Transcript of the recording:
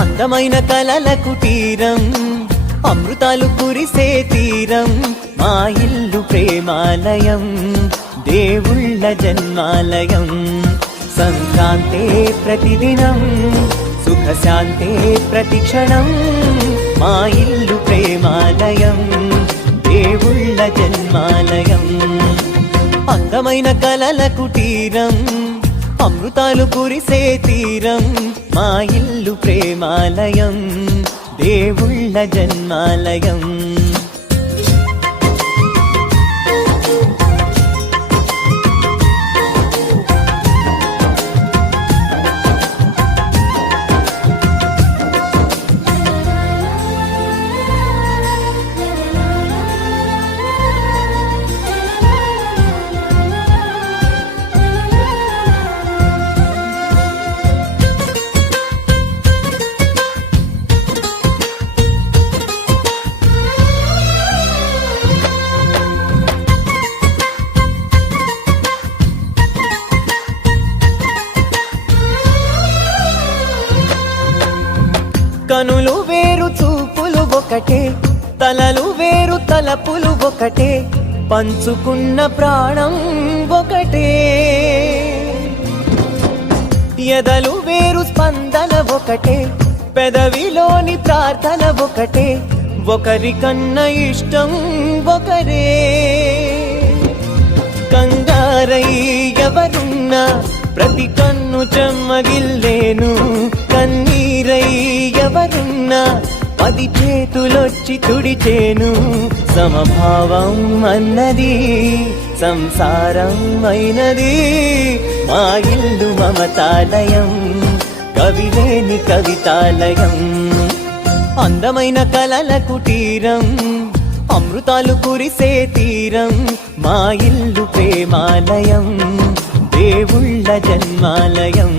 అందమైన కలల కుటీరం, అమృతాలు కురిసే తీరం, మా ఇల్లు ప్రేమాలయం, దేవుళ్ళ జన్మాలయం. సంక్రాంతే ప్రతిదినం, సుఖశాంతే ప్రతిక్షణం, మా ఇల్లు ప్రేమాలయం, దేవుళ్ళ జన్మాలయం. అందమైన కలల కుటీరం, అమృతాలు కురిసే తీరం, మా ఇల్లు ప్రేమాలయం, దేవుళ్ళ జన్మాలయం. కనులు వేరు చూపులు ఒకటే, తలలు వేరు తలపులు ఒకటే, పంచుకున్న ప్రాణం ఒకటే. ఎదలు వేరు స్పందన ఒకటే, పెదవిలోని ప్రార్థన ఒకటే, ఒకరికన్నా ఇష్టం ఒకరే. కంగారై ఎవరున్నా ప్రతి కన్ను చెమ్మగిల్లేను, కన్నీరై ఎవరున్నా 10 చేతులొచ్చి తుడిచేను. సమభావం అన్నది సంసారం అయినది, మా ఇల్లు మమతాలయం, కవిలేని కవితాలయం. అందమైన కలల కుటీరం, అమృతాలు కురిసే తీరం, మా ఇల్లు ప్రేమాలయం, దేవుళ్ళ జన్మాలయం.